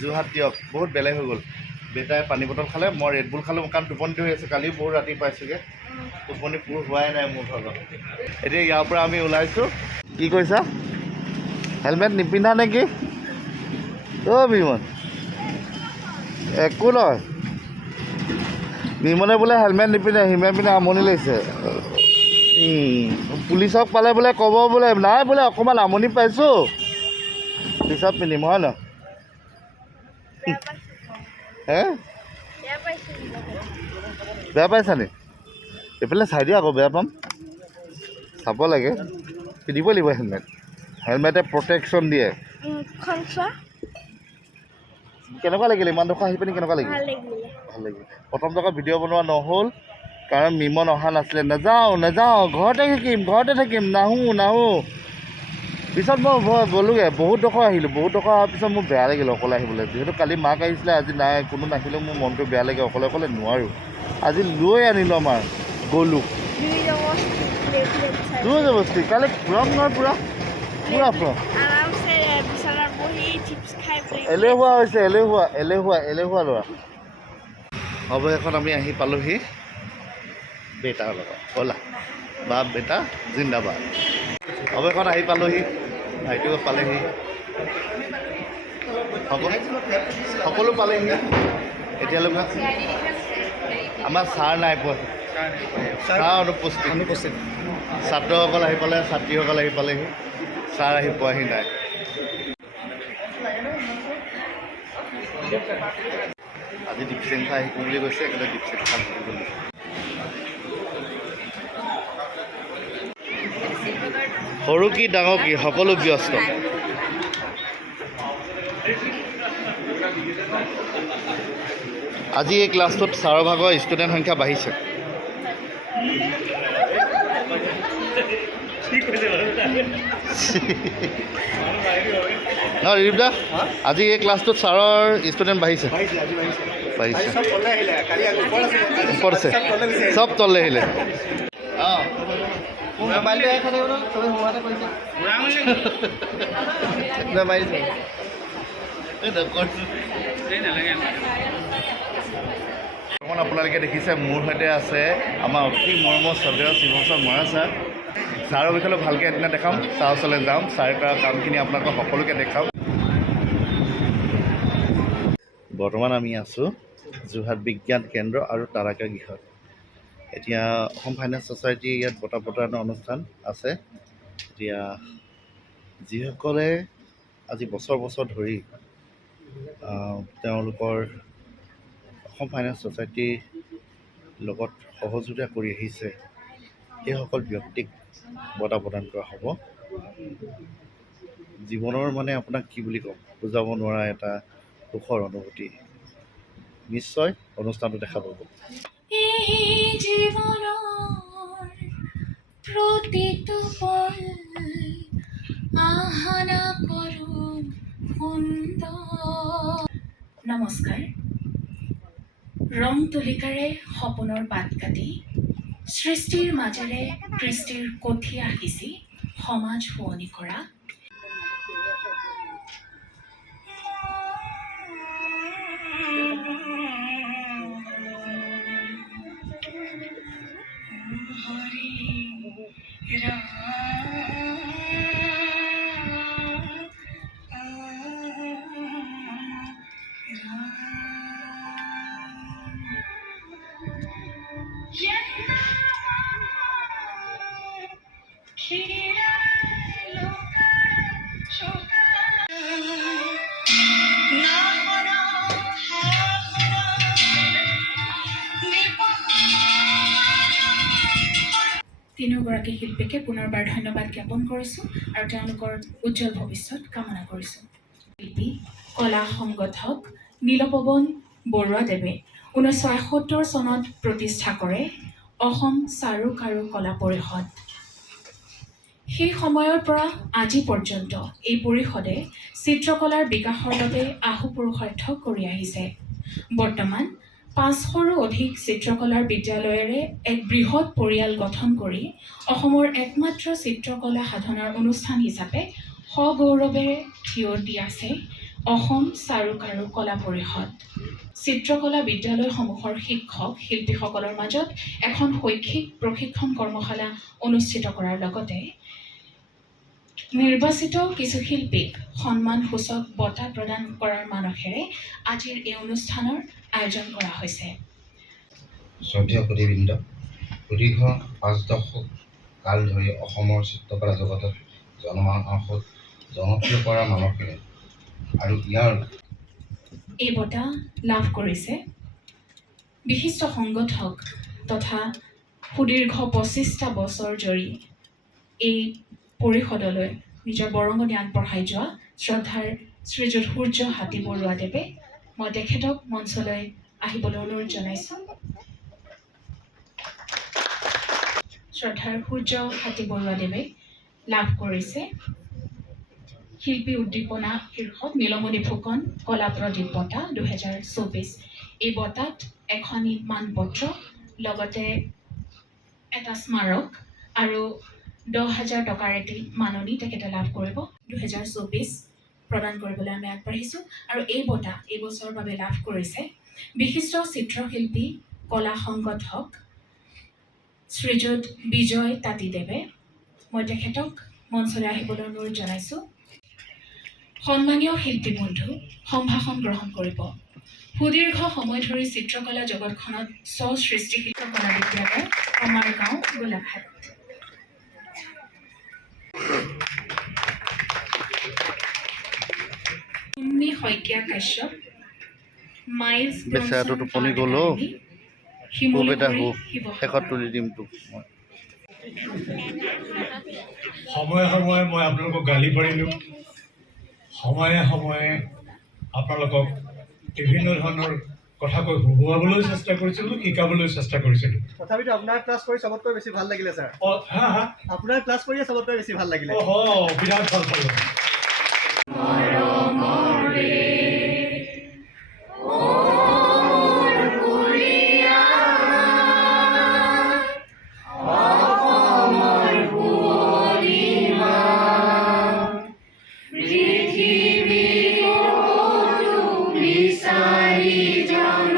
যোৰহাট দিয়ক বহুত বেলেগ হৈ গ'ল। বেটাই পানী বটল খালে, মই ৰেড বুল খালোঁ কাৰণ টোপনি ধৰি আছে। কালিও বহুত ৰাতি পাইছোঁগৈ, টোপনি পূৰ হোৱাই নাই মোৰ ভাগৰ। এতিয়া ইয়াৰ পৰা আমি ওলাইছোঁ। কি কৈছা? হেলমেট নিপিন্ধা নেকি? অ' বিমন একো নহয়। বিমনে বোলে হেলমেট নিপিন্ধে, হিমে পিন্ধে আমনি লাগিছে। পুলিচক পালে বোলে ক'ব বোলে নাই বোলে অকণমান আমনি পাইছোঁ, পিছত পিন্ধিম হয় ন? হে বেয়া পাইছা নি? এইফালে চাই দিয়া আকৌ, বেয়া পাম। চাব লাগে, পিন্ধিব লাগিব হেলমেট। হেলমেটে প্ৰটেকশ্যন দিয়ে। কেনেকুৱা লাগিলে ইমান ডোখৰ আহি পিনি? কেনেকুৱা লাগিল? ভাল লাগিল। প্ৰথম জেগাত ভিডিঅ' বনোৱা নহ'ল কাৰণ মিমন অহা নাছিলে। নাযাওঁ ঘৰতে থাকিম নাহোঁ। পিছত মই গ'লোগৈ, বহুত ডোখৰ আহিলোঁ। বহুত ডোখৰ অহাৰ পিছত মোৰ বেয়া লাগিল অকলে আহিবলৈ। যিহেতু কালি মাক আহিছিলে, আজি নাই, কোনো নাহিলেও মোৰ মনটো বেয়া লাগে। অকলে নোৱাৰোঁ। আজি লৈ আনিলোঁ আমাৰ গ'লোঁ জোৰ জবস্তি। কালি ফুৰাম নহয় পুৰা ফুৰাম। এলেহুৱা হৈছে, এলেহুৱা ল'ৰা। অৱশেষত আমি আহি পালোঁহি বেটাৰ লগত। ব'লা বাপ বেটা জিন্দাবাদ। অৱশেষত আহি পালোঁহি, ভাইটিও পালেহি, সকলো পালেহি। এতিয়ালৈকে আমাৰ ছাৰ নাই পোৱা, ছাৰ অনুপস্থিত। ছাত্ৰসকল আহি পালে, ছাত্ৰীসকল আহি পালেহি, ছাৰ আহি পোৱাহি নাই। আজি দীপচিং খাই শিকোঁ বুলি কৈছে, কিন্তু দীপচিং খাই শিকিবলৈ সৰু কি ডাঙৰ কি সকলো ব্যস্ত। আজি এই ক্লাছটোত ছাৰৰ ভাগৰ ষ্টুডেণ্ট সংখ্যা বাঢ়িছে। ৰিদীপ দা, আজি এই ক্লাছটোত ছাৰৰ ষ্টুডেণ্ট বাঢ়িছে। ওপৰছে চব তললৈ আহিলে। অঁ আপোনালোকে দেখিছে মোৰ সৈতে আছে আমাৰ অতি মৰমৰ শ্ৰদ্ধেয় শিৱসাগৰ মৰা ছাৰ। ছাৰৰ বিষয়ে ভালকৈ এদিনা দেখাম, ছাৰৰ ওচৰলৈ যাম, ছাৰে কৰা কামখিনি আপোনালোকক সকলোকে দেখাম। বৰ্তমান আমি আছোঁ যোৰহাট বিজ্ঞান কেন্দ্ৰ আৰু তাৰকা গৃহত। এতিয়া অসম ফাইনেন্স ছ'চাইটি ইয়াত বঁটা প্ৰদানৰ অনুষ্ঠান আছে। এতিয়া যিসকলে আজি বছৰ ধৰি তেওঁলোকৰ অসম ফাইনেন্স ছ'চাইটিৰ লগত সহযোগিতা কৰি আহিছে, সেইসকল ব্যক্তিক বঁটা প্ৰদান কৰা হ'ব। জীৱনৰ মানে আপোনাক কি বুলি ক'ম, বুজাব নোৱাৰা এটা সুখৰ অনুভূতি। নিশ্চয় অনুষ্ঠানটো দেখা পাব। নমস্কাৰ। ৰং তুলিকাৰে সপোনৰ বাট কাটি সৃষ্টিৰ মাজেৰে কৃষ্টিৰ কঠীয়া সিঁচি সমাজ শুৱনি কৰা তিনিওগৰাকী শিল্পীকে পুনৰবাৰ ধন্যবাদ জ্ঞাপন কৰিছোঁ আৰু তেওঁলোকৰ উজ্জ্বল ভৱিষ্যত কামনা কৰিছোঁ। শিল্পী কলা সংগঠক নীলপৱন বৰুৱাদেৱে 1971 চনত প্ৰতিষ্ঠা কৰে অসম চাৰু কাৰু কলা পৰিষদ। সেই সময়ৰ পৰা আজি পৰ্যন্ত এই পৰিষদে চিত্ৰকলাৰ বিকাশৰ বাবে আহুপুৰুষাৰ্থ কৰি আহিছে। বৰ্তমান 500ৰো অধিক চিত্ৰকলাৰ বিদ্যালয়েৰে এক বৃহৎ পৰিয়াল গঠন কৰি অসমৰ একমাত্ৰ চিত্ৰকলা সাধনাৰ অনুষ্ঠান হিচাপে সগৌৰৱেৰে থিয় দি আছে অসম চাৰুকাৰু কলা পৰিষদ চিত্ৰকলা বিদ্যালয়সমূহৰ শিক্ষক শিল্পীসকলৰ মাজত এখন শৈক্ষিক প্ৰশিক্ষণ কৰ্মশালা অনুষ্ঠিত কৰাৰ লগতে নিৰ্বাচিত কিছু শিল্পীক সন্মানসূচক বঁটা প্ৰদান কৰাৰ মানসেৰে আজিৰ এই অনুষ্ঠানৰ আয়োজন কৰা হৈছে। শ্ৰদ্ধেয় সুধীবৃন্দ, সুদীৰ্ঘ ৫ দশক কাল ধৰি অসমৰ চিত্ৰকলা জগতত জনমানসত জনপ্ৰিয় কৰাৰ মানসেৰে আৰু ইয়াৰ এই বঁটা লাভ কৰিছে বিশিষ্ট সংগঠক তথা সুদীৰ্ঘ ২৫টা বছৰ জৰি এই পৰিষদলৈ নিজৰ বৰঙণি আগবঢ়াই যোৱা শ্ৰদ্ধাৰ শ্ৰীযুত সূৰ্য হাতী বৰুৱাদেৱে। মই তেখেতক মঞ্চলৈ আহিবলৈ অনুৰোধ জনাইছোঁ। শ্ৰদ্ধাৰ সূৰ্য হাতী বৰুৱাদেৱে লাভ কৰিছে শিল্পী উদ্দীপনা শীৰ্ষক নীলমণি ফুকন কলা প্ৰদীপ বঁটা ২০২৪। এই বঁটাত এখনি মানপত্ৰ লগতে এটা স্মাৰক আৰু ১০,০০০ টকাৰ এটি মাননি তেখেতে লাভ কৰিব। ২০২৪ প্ৰদান কৰিবলৈ আমি আগবাঢ়িছোঁ আৰু এই বঁটা এই বছৰৰ বাবে লাভ কৰিছে বিশিষ্ট চিত্ৰশিল্পী কলা সংগঠক শ্ৰীযুত বিজয় তাঁতীদেৱে। মই তেখেতক মঞ্চলৈ আহিবলৈ অনুৰোধ জনাইছোঁ। সন্মানীয় শিল্পী বন্ধু সম্ভাষণ গ্ৰহণ কৰিব। সুদীৰ্ঘ সময় ধৰি চিত্ৰকলা জগতখনত স্বসৃষ্টি শিল্পকলা বিদ্যালয় কমাৰগাঁও গোলাঘাট। উন্নী শইকীয়া কাশ্যপ মাইলছ বেচাৰাটো টোপনি গ'ল অ'। খুব এটা শেষত তুলি দিম তোক মই। সময়ে সময়ে মই আপোনালোকক গালি পাৰিলোঁ, সময়ে সময়ে আপোনালোকক বিভিন্ন ধৰণৰ কথা কৈ হুহুৱাবলৈ চেষ্টা কৰিছিলোঁ, শিকাবলৈ চেষ্টা কৰিছিলোঁ। তথাপিতো আপোনাৰ ক্লাছ কৰি চবতকৈ বেছি ভাল লাগিলে ছাৰ। হা হা আপোনাৰ ক্লাছ কৰিয়ে চবতকৈ বেছি ভাল লাগিলে। বিৰাট ভাল পালোঁ। পৃথিৱী বিচাৰি জন